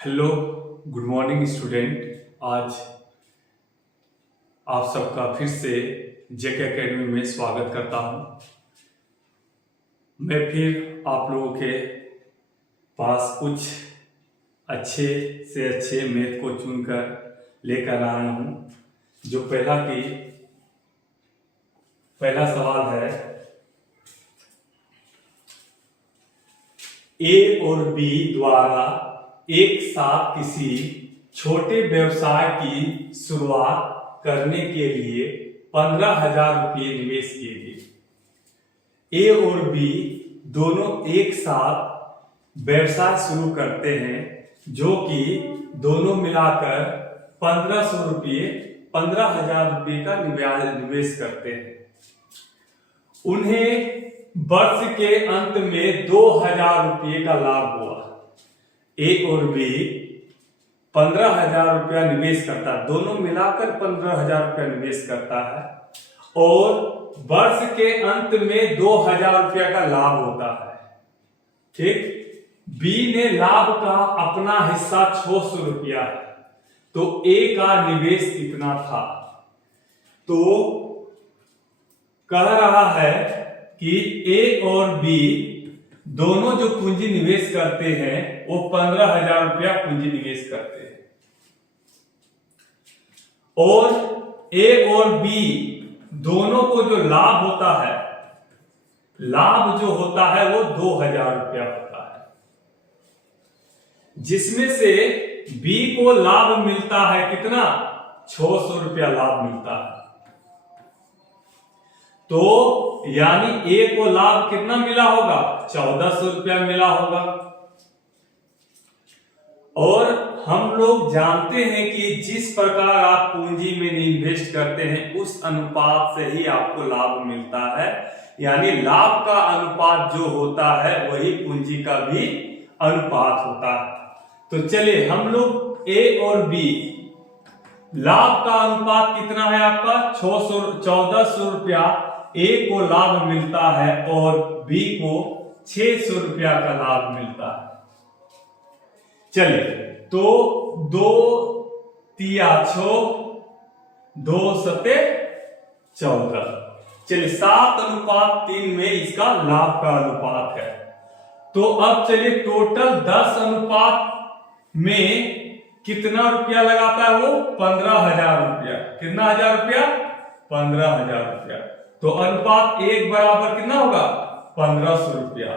Hello, good morning student. आज आप सबका फिर से जेके एकेडमी में स्वागत करता हूं। मैं फिर आप लोगों के पास कुछ अच्छे से अच्छे मैथ को चुनकर लेकर आया हूं। जो पहला सवाल है, ए और बी द्वारा एक साथ किसी छोटे व्यवसाय की शुरुआत करने के लिए 15,000 रुपये निवेश किए गए। ए और बी दोनों एक साथ व्यवसाय शुरू करते हैं, जो कि दोनों मिलाकर 15,000 रुपये का निवेश करते हैं। उन्हें वर्ष के अंत में 2,000 रुपये का लाभ हुआ। ए और बी 15,000 रुपया निवेश करता है, दोनों मिलाकर 15,000 रुपया निवेश करता है और वर्ष के अंत में 2,000 रुपया का लाभ होता है। ठीक, बी ने लाभ का अपना हिस्सा 600 रुपया है, तो ए का निवेश कितना था? तो कह रहा है कि ए और बी दोनों जो पूंजी निवेश करते हैं वो 15,000 रुपया पूंजी निवेश करते हैं और ए और बी दोनों को जो लाभ होता है, लाभ जो होता है वो 2,000 रुपया होता है, जिसमें से बी को लाभ मिलता है कितना? 600 रुपया लाभ मिलता है। तो यानी ए को लाभ कितना मिला होगा? 1,400 रुपया मिला होगा। और हम लोग जानते हैं कि जिस प्रकार आप पूंजी में इन्वेस्ट करते हैं उस अनुपात से ही आपको लाभ मिलता है, यानी लाभ का अनुपात जो होता है वही पूंजी का भी अनुपात होता है। तो चलिए हम लोग ए और बी, लाभ का अनुपात कितना है आपका? 1,400 रुपया ए को लाभ मिलता है और बी को 600 रुपया का लाभ मिलता है। चलिए, तो 2 तिया 6, 2 सते 14। चलिए 7:3 में इसका लाभ का अनुपात है। तो अब चलिए टोटल 10 अनुपात में कितना रुपया लगाता है वो? 15,000 रुपया। कितना हजार रुपया? 15,000 रुपया। तो अनुपात 1 बराबर कितना होगा? 1,500 रुपया।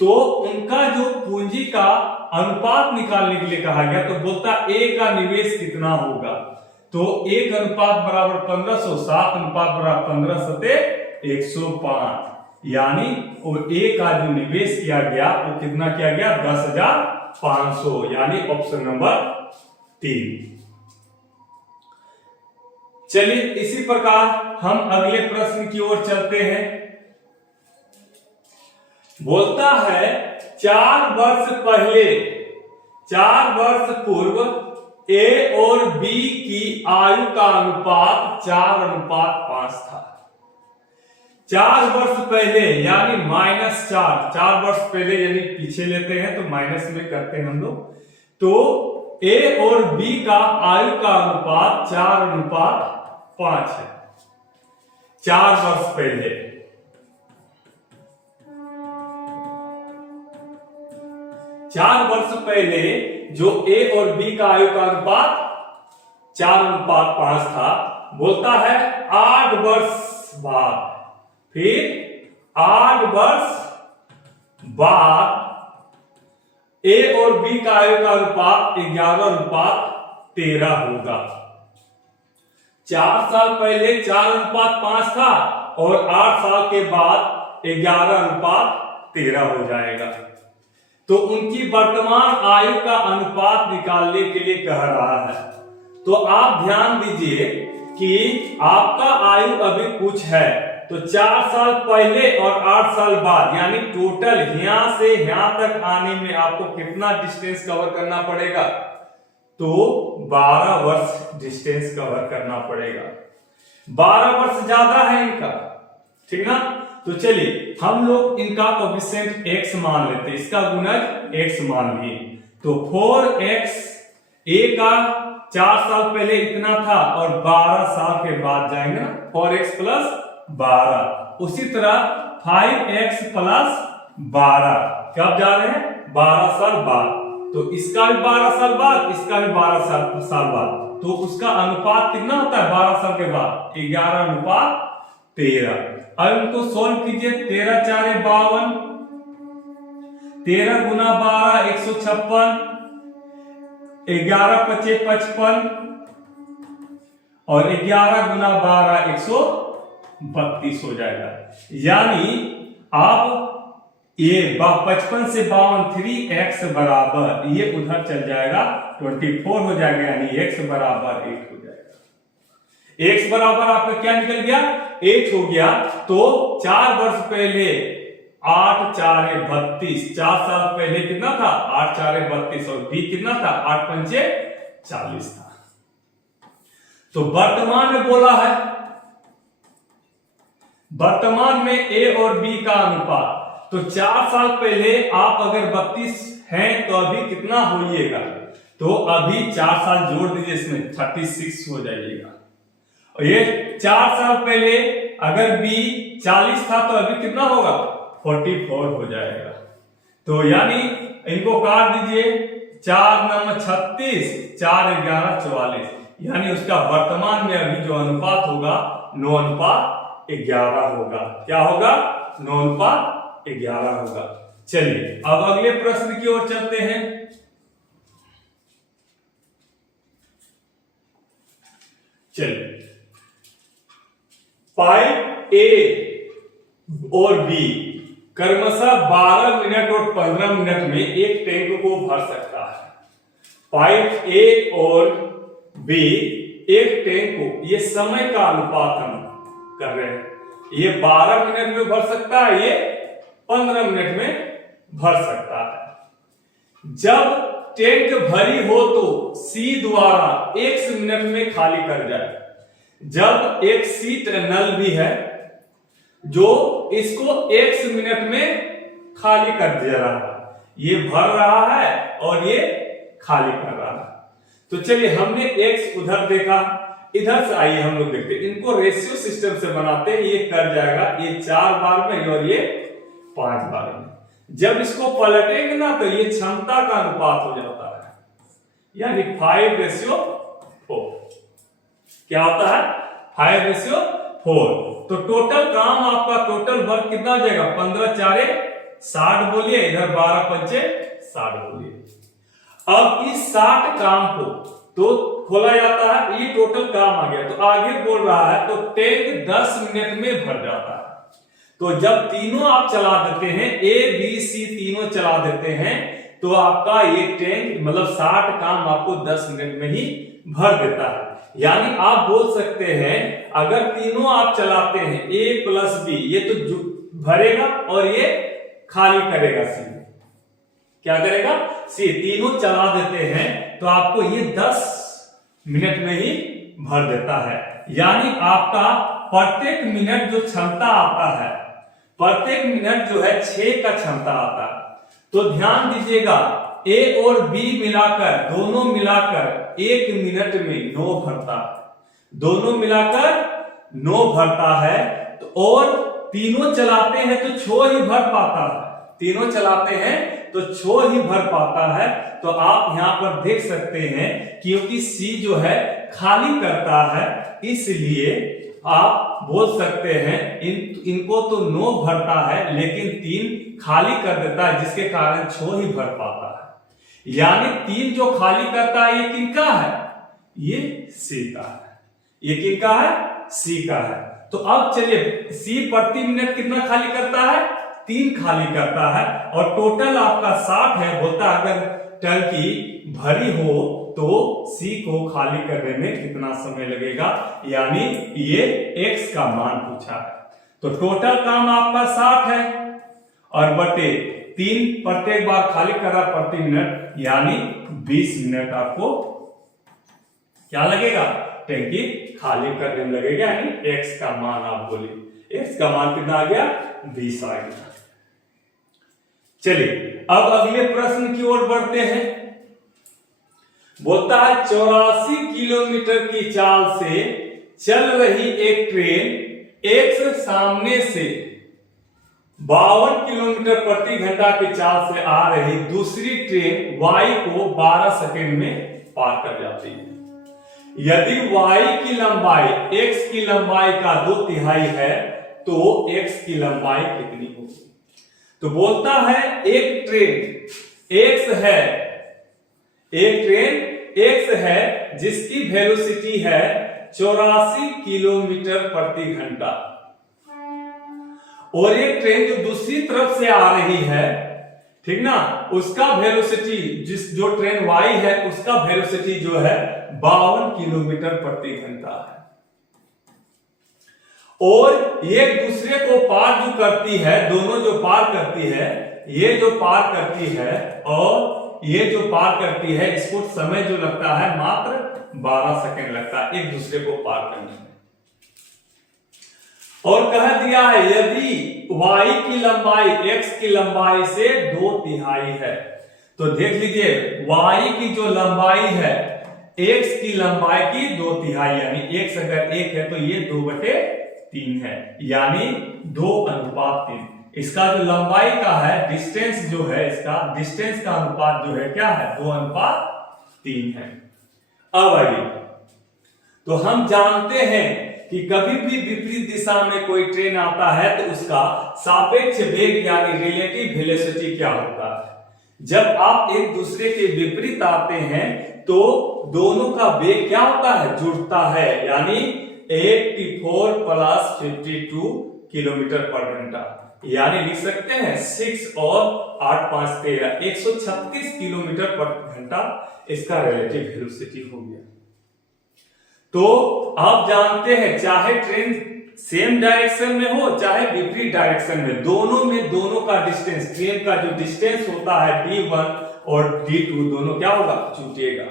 तो उनका जो पूंजी का अनुपात निकालने के लिए कहा गया, तो बोलता ए का निवेश कितना होगा? तो 1 अनुपात बराबर 1,500, 7 अनुपात बराबर 15 सते 105, यानी ए का जो निवेश किया गया वो कितना किया गया? 10,500, यानी ऑप्शन नंबर 3। चलिए इसी प्रकार हम अगले प्रश्न की ओर चलते हैं। बोलता है 4 वर्ष पूर्व ए और बी की आयु का अनुपात 4:5 था। 4 वर्ष पहले यानी -4, 4 वर्ष पहले यानी पीछे लेते हैं तो माइनस में करते हैं हम लोग। तो ए और बी का आयु का अनुपात 4:5 है। 4 वर्ष पहले 4 वर्ष पहले जो ए और बी का आयु का अनुपात 4:5 था, बोलता है 8 वर्ष बाद, फिर 8 वर्ष बाद ए और बी का आयु का अनुपात 11:13 होगा। 4 साल पहले 4:5 था और 8 साल के बाद 11:13 हो जाएगा। तो उनकी वर्तमान आयु का अनुपात निकालने के लिए कह रहा है। तो आप ध्यान दीजिए कि आपका आयु अभी कुछ है, तो 4 साल पहले और 8 साल बाद, यानी टोटल यहां से यहां तक आने में आपको कितना डिस्टेंस कवर करना पड़ेगा? तो 12 वर्ष डिस्टेंस कवर करना पड़ेगा। 12 वर्ष ज्यादा है इनका, ठीक ना? तो चलिए हम लोग इनका कोएफिशिएंट x मान लेते हैं, इसका गुणज x मान लिए। तो 4x a का 4 साल पहले इतना था और 12 साल के बाद जाएंगे ना 4x प्लस 12। उसी तरह 5x प्लस 12 कब जा रहे हैं 12 साल बाद, तो इसका भी 12 साल बाद, इसका भी 12 साल बाद, तो उसका अनुपात कितना होता है 12 साल के बाद 11:13। अब इनको सोल्व कीजिए, 13 4 52, 13 गुना 12 156, 11 5 55 और 11 गुना 12 132 हो जाएगा। यानी अब ये 55 से 52 3x बराबर ये उधर चल जाएगा 24 हो जाएगा, यानी x बराबर 8 हो जाएगा। x बराबर आपका क्या निकल गया 8 हो गया। तो 4 वर्ष पहले 8 4 32, 4 साल पहले कितना था 8 4 32 और b कितना था 8 5 40 था। तो वर्तमान में बोला है, वर्तमान में a और b का अनुपात, तो 4 साल पहले आप अगर 32 हैं तो अभी कितना होइएगा, तो अभी 4 साल जोड़ दीजिए इसमें 36 हो जाइएगा। और ये 4 साल पहले अगर b 40 था तो अभी कितना होगा 44 हो जाएगा। तो यानी इनको काट दीजिए, 4 9 36, 4 11 44, यानी उसका वर्तमान में अभी जो अनुपात होगा 9:11 होगा। क्या होगा 9:11 होगा। चलिए अब अगले प्रश्न की ओर चलते हैं। चलिए पाइप ए और बी क्रमशः 12 मिनट और 15 मिनट में एक टैंक को भर सकता है। पाइप ए और बी एक टैंक को, ये समय का अनुपात हम कर रहे हैं, ये 12 मिनट में भर सकता है, ये 15 मिनट में भर सकता है। जब टैंक भरी हो तो C द्वारा x मिनट में खाली कर जाए। जब एक सीट नल भी है जो इसको x मिनट में खाली कर दे रहा है, ये भर रहा है और ये खाली कर रहा है। तो चलिए हमने x उधर देखा, इधर से आइए हम लोग देखते हैं, इनको रेशियो सिस्टम से बनाते हैं। ये कर जाएगा ये 4 बार में और ये 5 बार में। जब इसको पलटेंगे ना तो ये क्षमता का अनुपात हो जाता है, यानी 5:4। क्या होता है 5:4। तो टोटल काम आपका, टोटल वर्क कितना हो जाएगा 15 4 60 बोलिए, इधर 12 5 60 बोलिए। अब इस 60 काम को तो खोला जाता है, ये टोटल काम आ गया। तो आगे बोल रहा है तो टैंक 10 मिनट में भर जाता है। तो जब तीनों आप चला देते हैं, A B C तीनों चला देते हैं, तो आपका ये टैंक मतलब 60 काम आपको 10 मिनट में ही भर देता है। यानी आप बोल सकते हैं अगर तीनों आप चलाते हैं A प्लस B, ये तो भरेगा और ये खाली करेगा C। क्या करेगा C, तीनों चला देते हैं तो आपको ये 10 मिनट में ही भर देता है। यानी आपका प्रत्येक मिनट जो क्षमता आता है, प्रत्येक मिनट जो है 6 का क्षमता आता है। तो ध्यान दीजिएगा A और B मिलाकर, दोनों मिलाकर 1 मिनट में 9 भरता है, दोनों मिलाकर 9 भरता है। तो और तीनों चलाते हैं तो 6 ही भर पाता है, तीनों चलाते हैं तो 6 ही भर पाता है। तो आप यहां पर देख सकते हैं क्योंकि C जो है खाली करता है, इसलिए आप बोल सकते हैं इनको तो 9 भरता है लेकिन 3 खाली कर देता है, जिसके कारण 6 ही भर पाता है। यानी 3 जो खाली करता है ये किनका है, ये C का है। ये किनका है, C का है। तो अब चलिए C प्रति मिनट कितना खाली करता है, 3 खाली करता है। और टोटल आपका 60 है। बोलता है अगर टंकी भरी हो तो C को खाली करने में कितना समय लगेगा, यानी ये x का मान पूछा है। तो टोटल काम आपका 60 है और बटे 3 प्रत्येक बार खाली करा प्रति मिनट, यानी 20 मिनट आपको क्या लगेगा, टंकी खाली करने में लगेगा। यानी x का मान आप बोलिए, x का मान कितना आ गया, 20 आ गया। चलिए अब अगले प्रश्न की ओर बढ़ते हैं। बोलता है 84 किलोमीटर की चाल से चल रही एक ट्रेन एक्स सामने से 52 किलोमीटर प्रति घंटा की चाल से आ रही दूसरी ट्रेन वाई को 12 सेकंड में पार कर जाती है। यदि y की लंबाई x की लंबाई का 2/3 है तो x की लंबाई कितनी होगी? तो बोलता है एक ट्रेन x है जिसकी वेलोसिटी है 84 किलोमीटर प्रति घंटा, और एक ट्रेन जो दूसरी तरफ से आ रही है, ठीक ना, उसका वेलोसिटी जो ट्रेन y है उसका वेलोसिटी जो है 52 किलोमीटर प्रति घंटा है, और एक दूसरे को पार जो करती है, दोनों जो पार करती है, ये जो पार करती है और ये जो पार करती है, इसको समय जो लगता है मात्र 12 सेकंड लगता है एक दूसरे को पार करने में। और कह दिया है यदि y की लंबाई x की लंबाई से 2/3 है, तो देख लीजिए y की जो लंबाई है x की लंबाई की 2/3, यानी x अगर 1 है तो ये 2/3 है, यानी 2:3। इसका जो लंबाई का है डिस्टेंस जो है, इसका डिस्टेंस का अनुपात जो है क्या है, 2:3 है। अब आइए, तो हम जानते हैं कि कभी भी विपरीत दिशा में कोई ट्रेन आता है तो उसका सापेक्ष वेग यानी रिलेटिव वेलोसिटी क्या होता है। जब आप एक दूसरे के विपरीत आते हैं तो दोनों का वेग क्या होता है, जुड़ता है, यानी 84 प्लस 52 किलोमीटर पर घंटा, यानी लिख सकते हैं 6 और 8 5 13 136 किलोमीटर पर घंटा इसका रिलेटिव वेलोसिटी हो गया। तो आप जानते हैं चाहे ट्रेन सेम डायरेक्शन में हो चाहे विपरीत डायरेक्शन में, दोनों का डिस्टेंस, ट्रेन का जो डिस्टेंस होता है D1 और D2 दोनों क्या होगा, जुटेगा।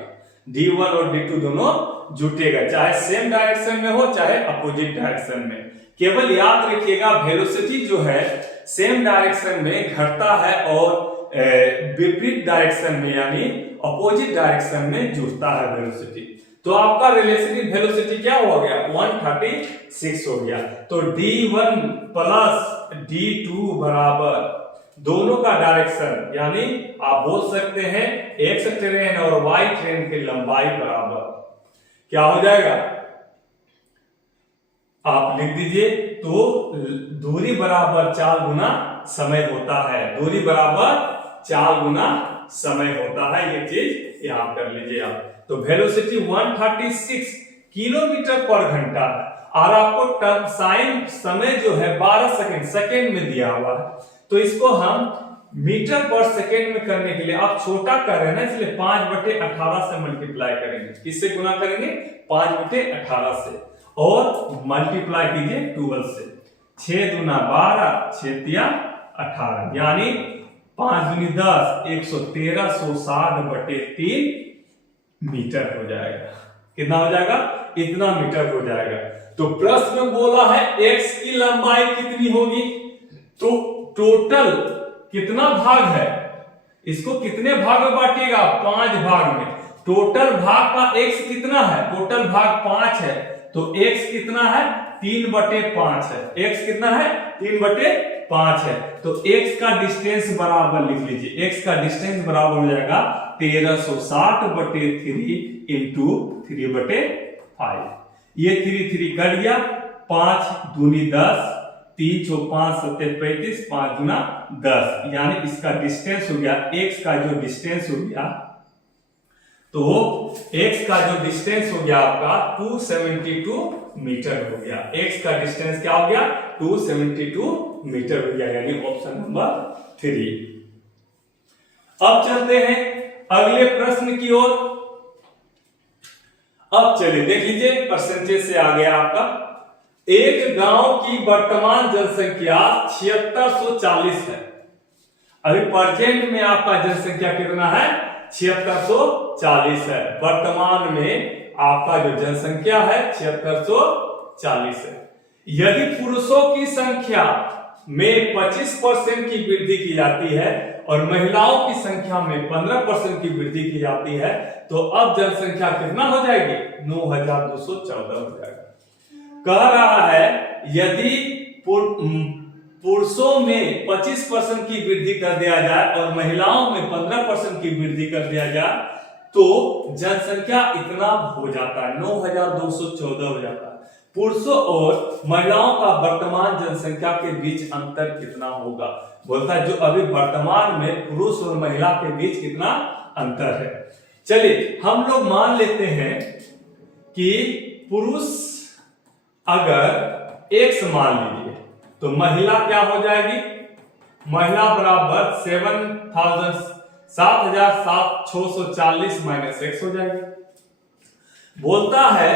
D1 और D2 दोनों जुटेगा, चाहे सेम डायरेक्शन में हो चाहे अपोजिट डायरेक्शन में। केवल याद रखिएगा वेलोसिटी जो है सेम डायरेक्शन में घटता है और विपरीत डायरेक्शन में यानी अपोजिट डायरेक्शन में जुड़ता है वेलोसिटी। तो आपका रिलेटिव वेलोसिटी क्या हो गया, 136 हो गया। तो D1 प्लस D2 बराबर दोनों का डायरेक्शन, यानी आप बोल सकते हैं x ट्रेन और y ट्रेन की लंबाई बराबर क्या हो जाएगा, आप लिख दीजिए। तो दूरी बराबर चाल गुना समय होता है, दूरी बराबर चाल गुना समय होता है, ये चीज यहां कर लीजिए आप। तो वेलोसिटी 136 किलोमीटर पर घंटा है और आपको साइन समय जो है 12 सेकंड में दिया हुआ है, तो इसको हम मीटर पर सेकंड में करने के लिए आप छोटा कर रहे हैं ना, इसलिए 5/18 से मल्टीप्लाई करेंगे। किससे गुना करेंगे, 5/18 से, और मल्टीप्लाई कीजिए 12 से। 6 दूना 12, 6 तिया 18, यानी 5 दूनी 10, 11360/3 मीटर हो जाएगा। कितना हो जाएगा, इतना मीटर हो जाएगा। तो प्रश्न में बोला है x की लंबाई कितनी होगी, तो टोटल कितना भाग है, इसको कितने भाग में बांटिएगा, 5 भाग में। टोटल भाग का x कितना है, टोटल भाग 5 है, तो x कितना है, 3/5 है। x कितना है, 3/5 है। तो x का डिस्टेंस बराबर लिख लीजिए, x का डिस्टेंस बराबर हो जाएगा 1360/3 इंटू 3/5। ये 3 कट गया, 5 दूनी 10, 3 चौ 5 7 35, 5 दूना 10, यानी इसका डिस्टेंस हो गया, x का जो डिस्टेंस हो गया, तो x का जो डिस्टेंस हो गया आपका 272 मीटर हो गया। x का डिस्टेंस क्या हो गया, 272 मीटर हो गया, यानी ऑप्शन नंबर 3। अब चलते हैं अगले प्रश्न की ओर। अब चलिए देख लीजिए, परसेंटेज से आ गया आपका। एक गांव की वर्तमान जनसंख्या 7640 है। अभी प्रेजेंट में आपका जनसंख्या कितना है, 7640 है। वर्तमान में आपका जो जनसंख्या है 7640 है। यदि पुरुषों की संख्या में 25% की वृद्धि की जाती है और महिलाओं की संख्या में 15% की वृद्धि की जाती है, तो अब जनसंख्या कितना हो जाएगी? 9214 हो जाएगा। कह रहा है यदि पुरुषों में 25% की वृद्धि कर दिया जाए और महिलाओं में 15% की वृद्धि कर दिया जाए तो जनसंख्या इतना हो जाता है, 9214 हो जाता है। पुरुषों और महिलाओं का वर्तमान जनसंख्या के बीच अंतर कितना होगा? बोलता है जो अभी वर्तमान में पुरुष और महिला के बीच कितना अंतर है। चलिए हम लोग मान लेते हैं कि पुरुष अगर x मान लीजिए तो महिला क्या हो जाएगी? महिला बराबर 7,640 माइनस x हो जाएगी। बोलता है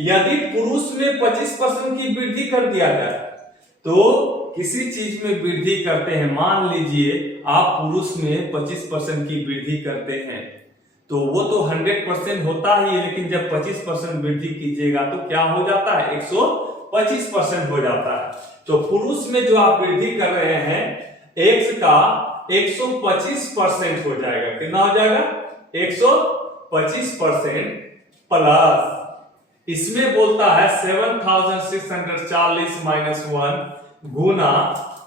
यदि पुरुष में 25% की वृद्धि कर दिया जाए, तो किसी चीज में वृद्धि करते हैं, मान लीजिए आप पुरुष में 25% की वृद्धि करते हैं तो वो तो 100% होता ही है, लेकिन जब 25% वृद्धि कीजिएगा तो क्या हो जाता है? 125% हो जाता है। तो पुरुष में जो आप वृद्धि कर रहे हैं x का 125% हो जाएगा। कितना हो जाएगा? 125% प्लस इसमें बोलता है 7,640 माइनस 1 गुना,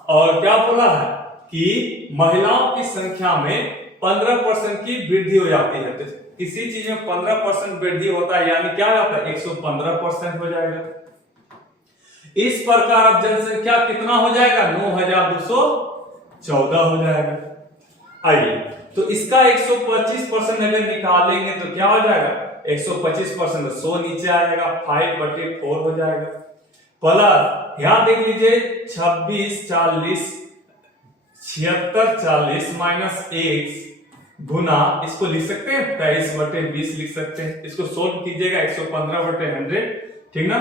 और क्या बोला है कि महिलाओं की संख्या में 15% की वृद्धि हो जाती है। तो किसी चीज में 15% वृद्धि होता है यानी क्या होता है? 115% हो जाएगा। इस प्रकार अब जनसंख्या कितना हो जाएगा? 9214 हो जाएगा। आइए तो इसका 125% अगर निकालेंगे तो क्या हो जाएगा? 125% 100 नीचे आएगा, 5/4 हो जाएगा। प्लस यहां देख लीजिए 26 40 76 40 माइनस x गुना, इसको लिख सकते हैं 23/20 लिख सकते हैं। इसको सोल्व कीजिएगा 115/100, ठीक ना?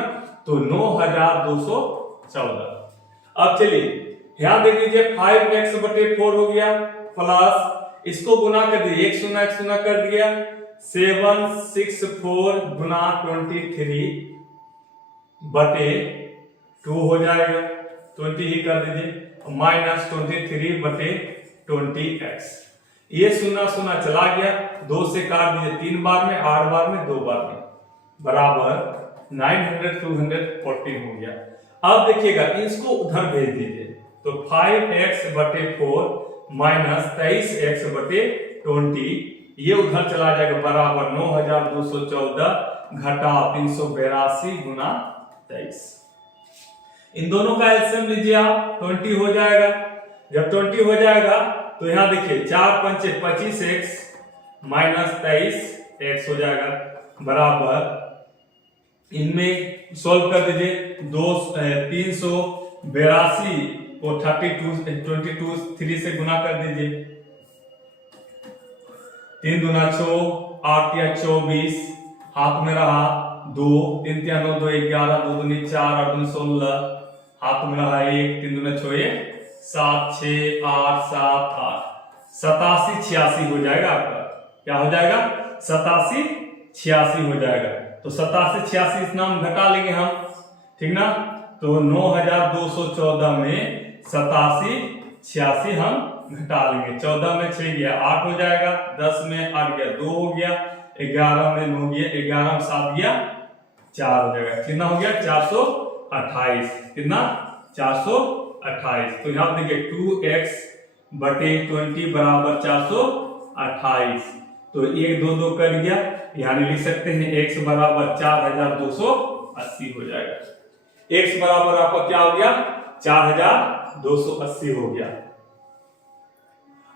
तो 9214। अब चलिए यहां देख लीजिए 5x/4 हो गया, प्लस इसको गुना कर दिए, एक सुना कर दिया 764 गुना 23/2 हो जाएगा, 20 ही कर दीजिए, माइनस 23/20x। ये सुना चला गया, 2 से काट दीजिए 3 बार में, 8 बार में, 2 बार में, बराबर 900 हो गया। अब देखिएगा इसको उधर भेज दीजिए, तो 5x/4 माइनस 23x/20 ये उधर चला जाएगा, बराबर 9214 घटा 382 गुना 23। इन दोनों का एलसीएम लीजिए आप, 20 हो जाएगा। जब 20 हो जाएगा तो यहां देखिए 4 पंचे 25x माइनस 23x हो जाएगा, बराबर इनमें सोल्व कर दीजिए, 382 को 22 से गुना कर दीजिए, 3 दूना 6, 8 या 24, हाथ में रहा 2, 3 3 9 2 11, 2 दूनी 4, 8 दूनी 16, हाथ में रहा 1, 3 दूना 6 7 6 8 7 8, 87 86 हो जाएगा आपका। क्या हो जाएगा? 87 86 हो जाएगा। तो 87 86 इस नाम घटा लेंगे हम, ठीक ना? तो 9214 में 87 86 हम घटा लेंगे, 14 में 6 गया 8 हो जाएगा, 10 में 8 गया 2 हो गया, 11 में 9 गया, 11 में 7 गया 4 हो जाएगा। कितना हो गया? 428। कितना? 428। तो यहाँ देखिए 2x/20 बराबर 428। तो 1 2 2 कर गया, यानी लिख सकते हैं x बराबर 4280 हो जाएगा। x बराबर आपका क्या हो गया? 4280 हो गया।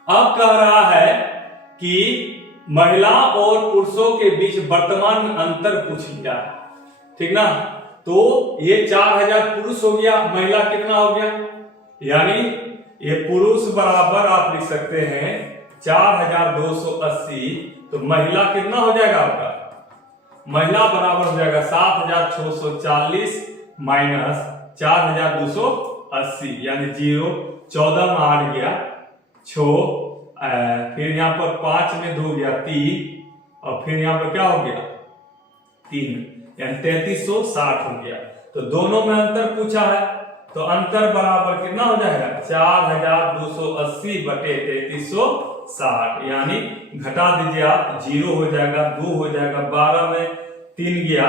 अब कह रहा है कि महिला और पुरुषों के बीच वर्तमान अंतर पूछ लिया, ठीक ना? तो ये 4000 पुरुष हो गया, महिला कितना हो गया? यानी ये पुरुष बराबर आप लिख सकते हैं 4280, तो महिला कितना हो जाएगा आपका? महिला बराबर हो जाएगा 7640 माइनस 4280, यानी 0, 14 में 8 गया 6, फिर यहाँ पर 5 में 2 गया 3, और फिर यहाँ पर क्या हो गया 3, यानी 3360 हो गया। तो दोनों में अंतर पूछा है, तो अंतर बराबर कितना हो जाएगा 4280 बटे 3360, यानी घटा दीजिए आप, 0 हो जाएगा, 2 हो जाएगा, 12 में 3 गया,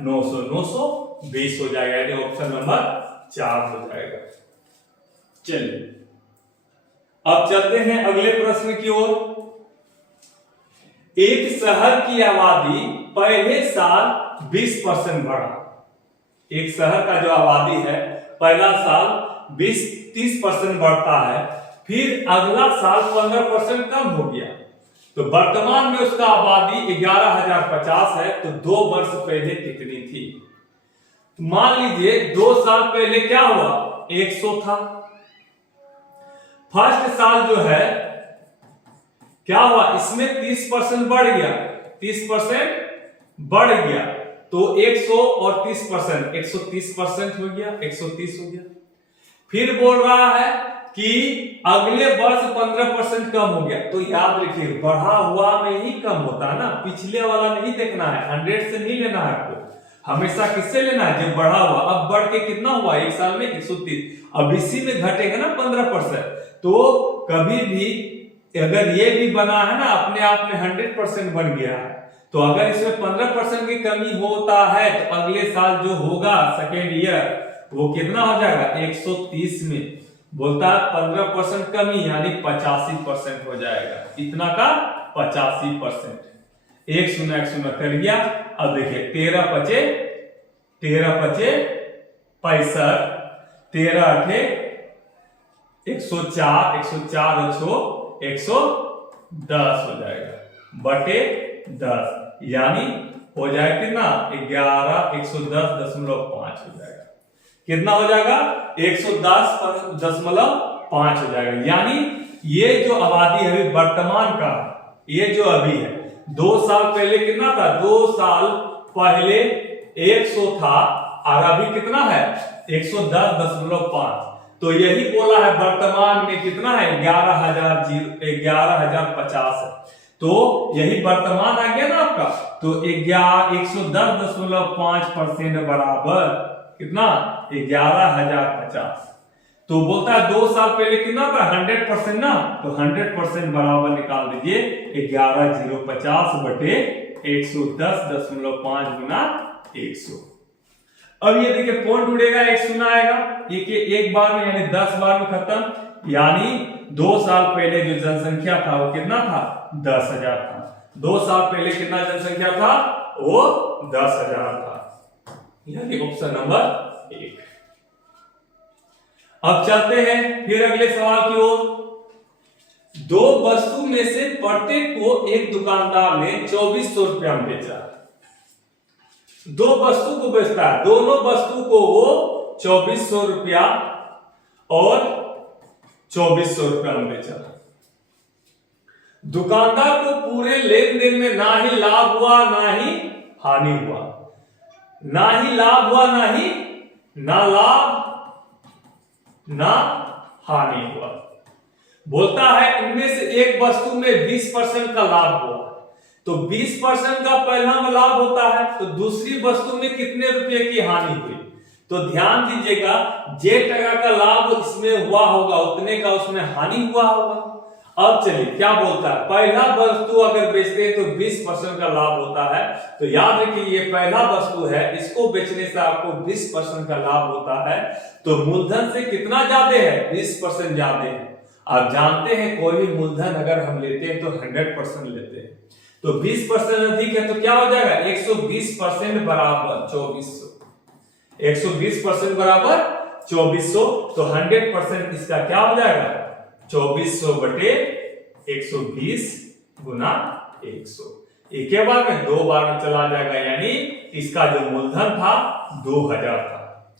900, 920 हो जाएगा, यानी ऑप्शन नंबर 4 हो जाएगा। चलिए अब चलते हैं अगले प्रश्न की ओर। एक शहर की आबादी पहले साल 20% बढ़ा। एक शहर का जो आबादी है पहला साल 20-30% बढ़ता है, फिर अगला साल 15% कम हो गया, तो वर्तमान में उसका आबादी 11,050 है, तो 2 वर्ष पहले कितनी थी? मान लीजिए 2 साल पहले क्या हुआ, 100 था। फर्स्ट साल जो है क्या हुआ, इसमें 30% बढ़ गया, 30% बढ़ गया, तो 100 और 30%, 130% हो गया, 130 हो गया। फिर बोल रहा है कि अगले वर्ष 15% कम हो गया, तो याद रखिए बढ़ा हुआ में ही कम होता है ना, पिछले वाला नहीं देखना है, 100 से नहीं लेना है आपको, हमेशा किससे लेना है, जब बढ़ा हुआ। अब बढ़ के कितना हुआ, एक साल में 130, अब इसी में घटेगा ना 15%, तो कभी भी अगर ये भी बना है ना अपने आप में 100% बन गया है, तो अगर इसमें 15% की कमी होता है तो अगले साल जो होगा सेकेंड ईयर वो कितना हो जाएगा, 130 में बोलता है 15% कमी, यानी 85% हो जाएगा, इतना का 85%। 1 0 कर गया। अब देखिए 13 पचे 65, 13 अठे 104, 104 110 हो जाएगा बटे 10, यानी हो जाएगा कितना 110.5 हो जाएगा। कितना हो जाएगा 110.5 हो जाएगा। यानी ये जो आबादी है वर्तमान का, ये जो अभी है, 2 साल पहले कितना था, 2 साल पहले 100 था और अभी कितना है 110.5, तो यही बोला है वर्तमान में कितना है 11,050 है, तो यही वर्तमान आ गया ना आपका, तो 110.5% बराबर कितना 11,050। तो बोलता है 2 साल पहले कितना था 100% ना, तो 100% बराबर निकाल दीजिए 11,050 बटे 110.5 गुना 100। अब ये देखिए पॉइंट उड़ेगा, 1 शून्य आएगा, एक बार में यानी 10 बार में खत्म, यानी 2 साल पहले जो जनसंख्या था वो कितना था 10,000 था। 2 साल पहले कितना जनसंख्या था, वो 10,000 था, यानी ऑप्शन नंबर 1। अब चलते हैं फिर अगले सवाल की ओर। 2 वस्तु में से प्रत्येक को एक दुकानदार ने 2400 रुपया में बेचा। 2 वस्तु को बेचता है, दोनों वस्तु को वो 2400 रुपया और 2400 रुपया में बेचा। दुकानदार को पूरे लेन देन में ना ही लाभ हुआ ना ही हानि हुआ, ना ही लाभ हुआ ना लाभ ना हानि हुआ। बोलता है इनमें से एक वस्तु में 20% का लाभ हुआ, तो 20% का पहला में लाभ होता है, तो दूसरी वस्तु में कितने रुपए की हानि हुई। तो ध्यान दीजिएगा, जे टका का लाभ इसमें हुआ होगा उतने का उसमें हानि हुआ होगा। अब चलिए क्या बोलता है, पहला वस्तु अगर बेचते हैं तो 20% का लाभ होता है, तो याद रखिए ये पहला वस्तु है, इसको बेचने से आपको 20% का लाभ होता है, तो मूलधन से कितना ज्यादा है 20% ज्यादा है। आप जानते हैं कोई भी मूलधन अगर हम लेते हैं तो 100% लेते हैं, तो 20% अधिक है तो क्या हो जाएगा 120% बराबर 2400, 120% बराबर 2400, तो 100% इसका क्या हो जाएगा 2400 बटे 120 गुना 100। एक के बार में 2 बार में चला जाएगा, यानी इसका जो मूलधन था 2000 था,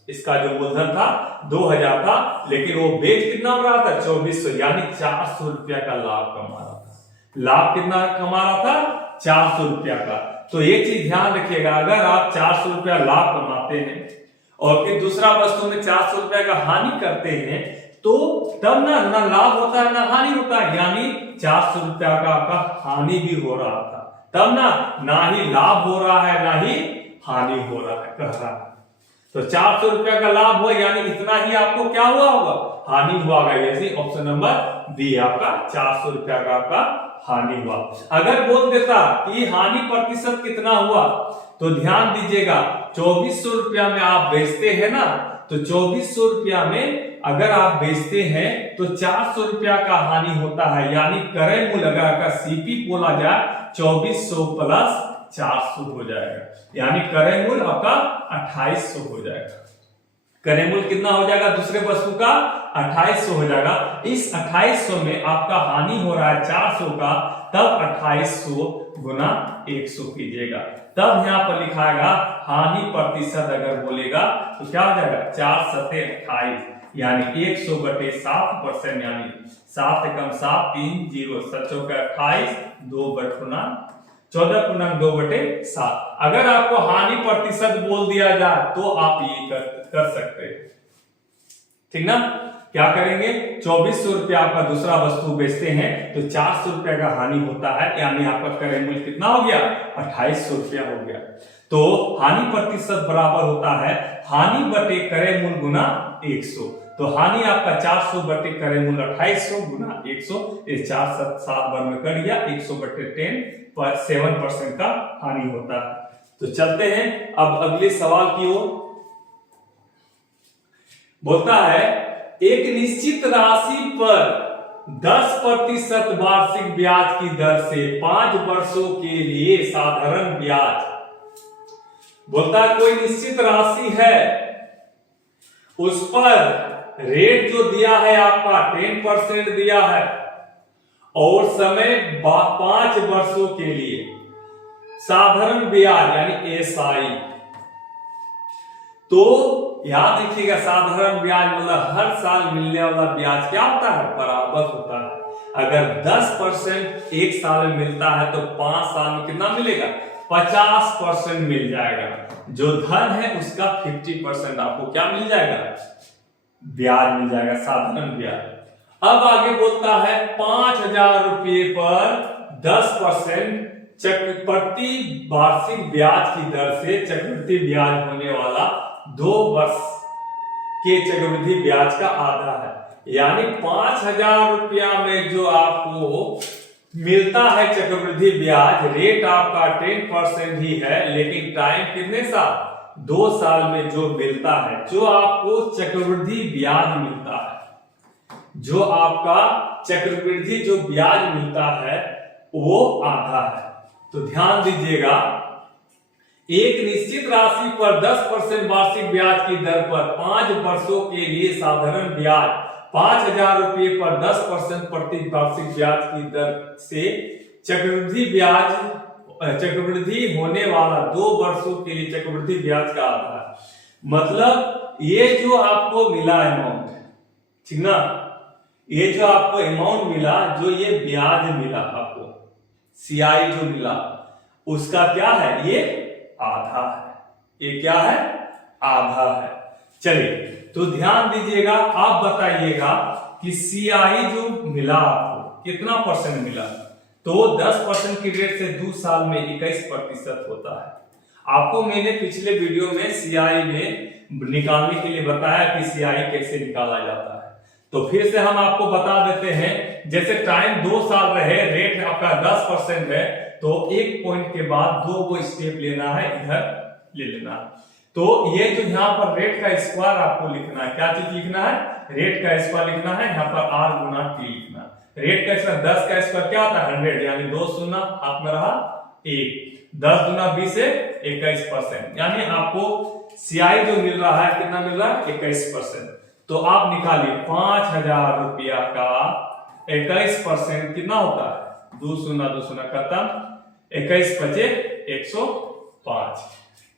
इसका जो मूलधन था 2000 था, लेकिन वो बेच कितना रहा था 2400, यानी 400 रुपया का लाभ कमा रहा था। लाभ कितना कमा रहा था 400 रुपया का। तो एक चीज ध्यान रखिएगा, अगर आप 400 रुपया लाभ कमाते हैं और फिर दूसरा वस्तु में 400 रुपया का हानि करते हैं, तो तब ना लाभ होता है ना हानि होता है, यानी 400 रुपया का आपका हानि भी हो रहा था, तब ना ही लाभ हो रहा है ना ही हानि हो रहा है, कह रहा है। तो 400 रुपया का लाभ हुआ, यानी इतना ही आपको क्या हुआ होगा, हानि हुआ होगा। जैसे ऑप्शन नंबर बी आपका 400 रुपया का आपका हानि हुआ। अगर बोल देता कि हानि प्रतिशत कितना हुआ, तो ध्यान दीजिएगा 2400 रुपया में आप बेचते हैं ना, तो 2400 रुपया में अगर आप बेचते हैं तो 400 रुपया का हानि होता है, यानी क्रय मूल्य अगर आपका सीपी बोला जाए 2400 प्लस 400 हो जाएगा, यानी क्रय मूल्य आपका 2800 हो जाएगा। क्रय मूल्य कितना हो जाएगा दूसरे वस्तु का, 2800 हो जाएगा। इस 2800 में आपका हानि हो रहा है 400 का, तब 2800 गुना 100 कीजिएगा, तब यहाँ पर लिखाएगा हानि प्रतिशत अगर बोलेगा तो क्या हो जाएगा 4 सत्ते 28, यानी 100/7%, यानी 7 एकम 7 3 0 7 चौका 28 2 गुना 14/2/7। अगर आपको हानि प्रतिशत बोल दिया जाए तो आप ये कर सकते हैं, ठीक ना। क्या करेंगे, 2400 रुपया आपका दूसरा वस्तु बेचते हैं तो 400 रुपया का हानि होता है, यानी आपका क्रय मूल्य कितना हो गया 2800 रुपया हो गया। तो हानि प्रतिशत बराबर होता है हानि बटे क्रय मूल्य गुना 100। तो हानि आपका 400 बटे क्रय मूल्य 2800 गुना 100, इस 4 7 बार में कट गया, 100/10 पर 7% का हानि होता है। तो चलते हैं अब अगले सवाल की ओर। बोलता है एक निश्चित राशि पर 10% वार्षिक ब्याज की दर से 5 वर्षों के लिए साधारण ब्याज। बोलता है कोई निश्चित राशि है, उस पर रेट जो दिया है आपका 10% दिया है, और समय 5 वर्षों के लिए साधारण ब्याज यानी एसआई। तो याद रखिएगा साधारण ब्याज मतलब हर साल मिलने वाला ब्याज क्या होता है, बराबर होता है। अगर 10% एक साल में मिलता है तो 5 साल में कितना मिलेगा, 50% मिल जाएगा। जो धन है उसका 50% आपको क्या मिल जाएगा, ब्याज मिल जाएगा, साधारण ब्याज। अब आगे बोलता है 5000 रुपये पर 10% प्रति वार्षिक ब्याज की दर से चक्रवृद्धि ब्याज होने वाला 2 वर्ष के चक्रवृद्धि ब्याज का आधा है, यानी 5000 रुपया में जो आपको मिलता है चक्रवृद्धि ब्याज, रेट आपका 10% ही है, लेकिन टाइम कितने साल, 2 साल में जो मिलता है, जो आपको चक्रवृद्धि ब्याज मिलता है, जो आपका चक्रवृद्धि जो ब्याज मिलता है वो आधा है। तो ध्यान दीजिएगा एक निश्चित राशि पर 10% वार्षिक ब्याज की दर पर 5 वर्षों के लिए साधारण ब्याज 5000 रुपये पर 10% प्रति वार्षिक ब्याज की दर से चक्रवृद्धि होने वाला 2 वर्षों के लिए चक्रवृद्धि ब्याज का आधा है। मतलब ये जो आपको मिला अमाउंट, ठीक ना, ये जो आपको अमाउंट मिला, जो ये ब्याज मिला आपको, सीआई जो मिला, उसका क्या है, ये आधा है। ये क्या है, आधा है। चलिए तो ध्यान दीजिएगा, आप बताइएगा कि सीआई जो मिला आपको कितना परसेंट मिला। तो 10% की रेट से 2 साल में 21% होता है। आपको मैंने पिछले वीडियो में सीआई में निकालने के लिए बताया कि सीआई कैसे निकाला जाता है, तो फिर से हम आपको बता देते हैं। जैसे टाइम 2 साल रहे, रेट आपका 10% है, तो 1 पॉइंट के बाद 2 को स्टेप लेना है, इधर ले लेना है। तो ये जो यहाँ पर रेट का स्क्वायर आपको लिखना है, क्या चीज लिखना है, रेट का स्क्वायर लिखना है, यहाँ पर r गुना t लिखना है। रेट का स्क्वायर 10 का स्क्वायर क्या होता है 100, यानी 2 शून्य हाथ में रहा 1, 10 गुना 20 से 21%, यानी आपको सीआई जो मिल रहा है कितना मिल रहा है 21%। तो आप निकालिए 5000 रुपया का 21% कितना होता है, 2 शून्य 2 शून्य खत्म, 21 बचे 105।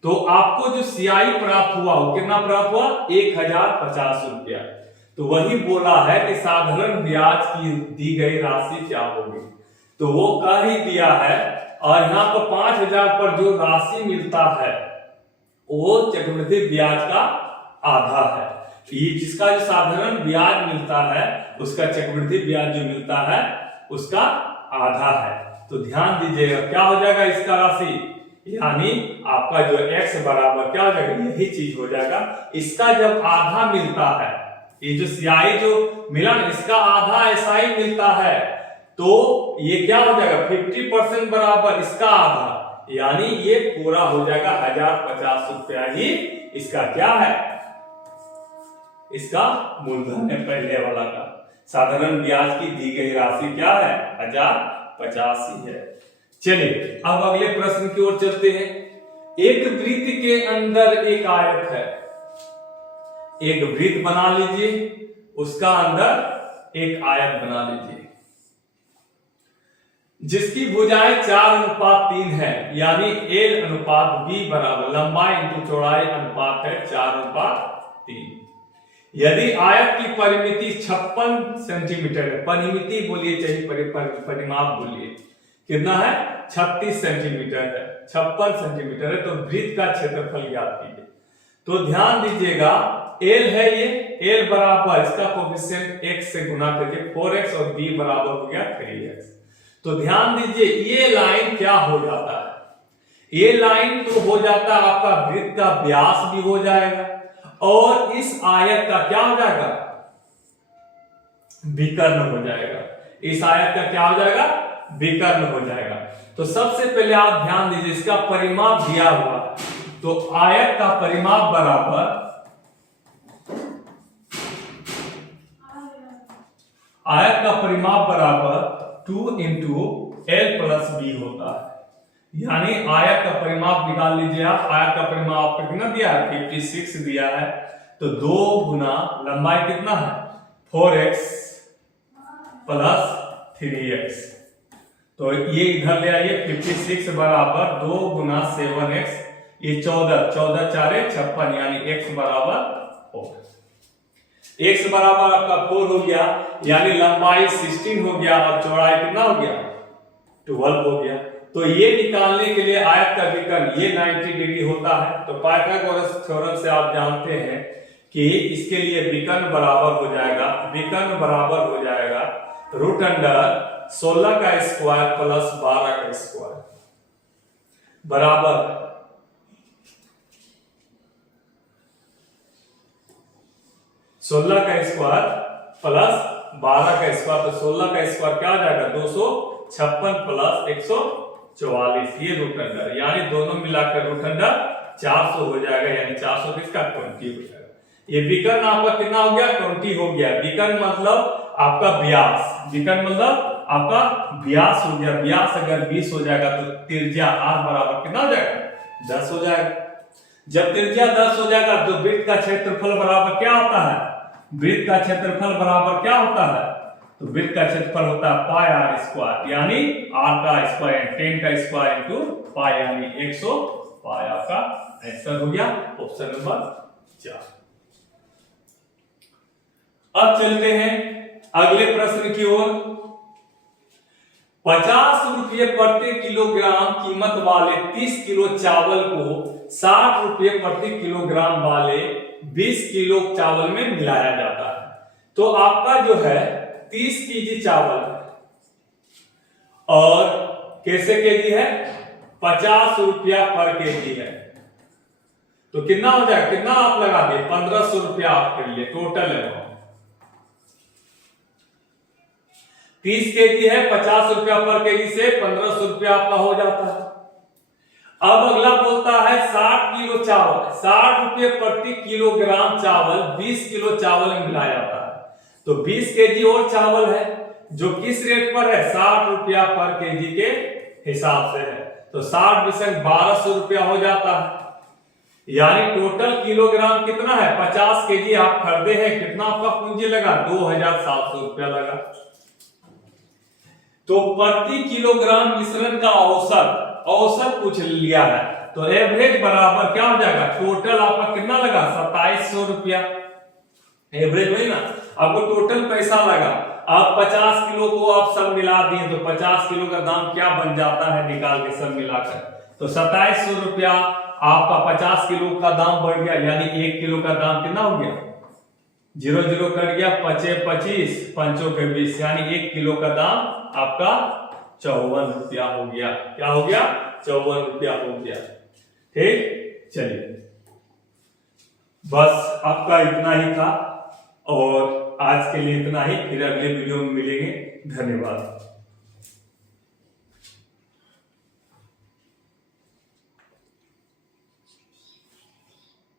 तो आपको जो सीआई प्राप्त हुआ वो कितना प्राप्त हुआ, 1050 रुपया। तो वही बोला है कि साधारण ब्याज की दी गई राशि क्या होगी, तो वो कह ही दिया है। और यहाँ पर 5000 पर जो राशि मिलता है वो चक्रवृद्धि ब्याज का आधा है। ये जिसका जो साधारण ब्याज मिलता है उसका चक्रवृद्धि ब्याज जो मिलता है उसका आधा है। तो ध्यान दीजिएगा क्या हो जाएगा इसका राशि, यानी आपका जो x बराबर क्या हो जाएगा, यही चीज हो जाएगा। इसका जब आधा मिलता है, ये जो स्याही जो मिला ना, इसका आधा ऐसा ही मिलता है, तो ये क्या हो जाएगा 50% बराबर इसका आधा, यानी ये पूरा हो जाएगा 1050 रुपया ही इसका क्या है, इसका मूलधन है पहले वाला का। साधारण ब्याज की दी गई राशि क्या है, 1050 ही है। चलिए अब अगले प्रश्न की ओर चलते हैं। एक वृत्त के अंदर एक आयत है, एक वृत्त बना लीजिए, उसका अंदर एक आयत बना लीजिए जिसकी भुजाएं 4:3 है, यानी L/B बराबर लंबाई इंटू चौड़ाई अनुपात है 4:3। यदि आयत की परिमिति 56 सेंटीमीटर है, परिमिति बोलिए चाहे परिमाप बोलिए, कितना है 36 सेंटीमीटर है, 56 सेंटीमीटर है, तो वृत्त का क्षेत्रफल ज्ञात कीजिए। तो ध्यान दीजिएगा L है, ये L बराबर इसका कोफिशिएंट x से गुना करके 4x और b बराबर हो गया 3x। तो ध्यान दीजिए ये लाइन क्या हो जाता है, ये लाइन तो हो जाता है आपका वृत्त का व्यास भी हो जाएगा और इस आयत का क्या हो जाएगा, विकर्ण हो जाएगा। इस आयत का क्या हो जाएगा, विकर्ण हो जाएगा। तो सबसे पहले आप ध्यान दीजिए इसका परिमाप दिया हुआ है, तो आयत का परिमाप बराबर आयत का परिमाप बराबर 2 इंटू एल प्लस बी होता है। यानी आयत का परिमाप निकाल लीजिए आप, आयत का परिमाप आपको कितना दिया है 56 दिया है, तो 2 गुना लंबाई कितना है 4x प्लस 3x, तो ये इधर ले आइए 56 बराबर 2 गुना 7x, ये 14 14 4 56, यानी x बराबर 4। x बराबर आपका 4 हो गया, यानी लंबाई 16 हो गया और चौड़ाई कितना हो गया 12 हो गया। तो ये निकालने के लिए आयत का विकर्ण ये 90 डिग्री होता है। तो पाइथागोरस थ्योरम से आप जानते हैं कि इसके लिए विकर्ण बराबर हो जाएगा, विकर्ण बराबर हो जाएगा रूट अंडर 16 का स्क्वायर प्लस 12 का स्क्वायर बराबर 16 का स्क्वायर प्लस 12 का स्क्वायर, तो 16 का स्क्वायर क्या हो जाएगा 256 प्लस 144, ये रूट अंडर, यानी दोनों मिलाकर रूट अंडर 400 हो जाएगा, यानी 400 किसका 20 हो जाएगा। ये विकर्ण आपका कितना हो गया 20 हो गया। विकर्ण मतलब आपका व्यास, विकर्ण मतलब आपका व्यास हो गया। व्यास अगर 20 हो जाएगा तो त्रिज्या r बराबर कितना हो जाएगा 10 हो जाएगा। जब त्रिज्या 10 हो जाएगा तो वृत्त का क्षेत्रफल बराबर क्या होता है, वृत्त का क्षेत्रफल बराबर क्या होता है, तो वृत्त का क्षेत्रफल होता है पाई आर स्क्वायर, यानी r का स्क्वायर 10 का स्क्वायर इंटू पाई, यानी 100 पाई। आपका आंसर हो गया ऑप्शन नंबर 4। अब चलते हैं अगले प्रश्न की ओर। 50 रुपये प्रति किलोग्राम कीमत वाले 30 किलो चावल को 60 रुपये प्रति किलोग्राम वाले 20 किलो चावल में मिलाया जाता है। तो आपका जो है 30 केजी चावल है और कैसे केजी है 50 रुपया पर केजी है, तो कितना हो जाएगा, कितना आप लगा दिए 1500 रुपया आपके लिए टोटल है। 30 केजी है, 50 रुपया पर केजी से 1500 रुपया आपका हो जाता है। अब अगला बोलता है 60 किलो चावल, 60 रुपये प्रति किलोग्राम चावल 20 किलो चावल में मिलाया जाता है। तो 20 केजी और चावल है जो किस रेट पर है 60 रुपया पर केजी के हिसाब से है, तो 60 विषय 1200 रुपया हो जाता है। यानी टोटल किलोग्राम कितना है 50 केजी आप खरीदे हैं, कितना आपका पूंजी लगा 2700 रुपया लगा। तो प्रति किलोग्राम मिश्रण का औसत पूछ लिया है, तो एवरेज बराबर क्या हो जाएगा, टोटल आपका कितना लगा 2700 रुपया, एवरेज वही ना, आपको टोटल पैसा लगा। आप 50 किलो को आप सब मिला दिए तो 50 किलो का दाम क्या बन जाता है निकाल के सब मिलाकर, तो 2700 रुपया आपका 50 किलो का दाम बढ़ गया, यानी 1 किलो का दाम कितना हो गया 0 0 कट गया 25 25 5 के 20, यानी 1 किलो का दाम आपका 54 रुपया हो गया। क्या हो गया ₹54 हो गया। ठीक, चलिए बस आपका इतना ही था और आज के लिए इतना ही, फिर अगले वीडियो में मिलेंगे। धन्यवाद।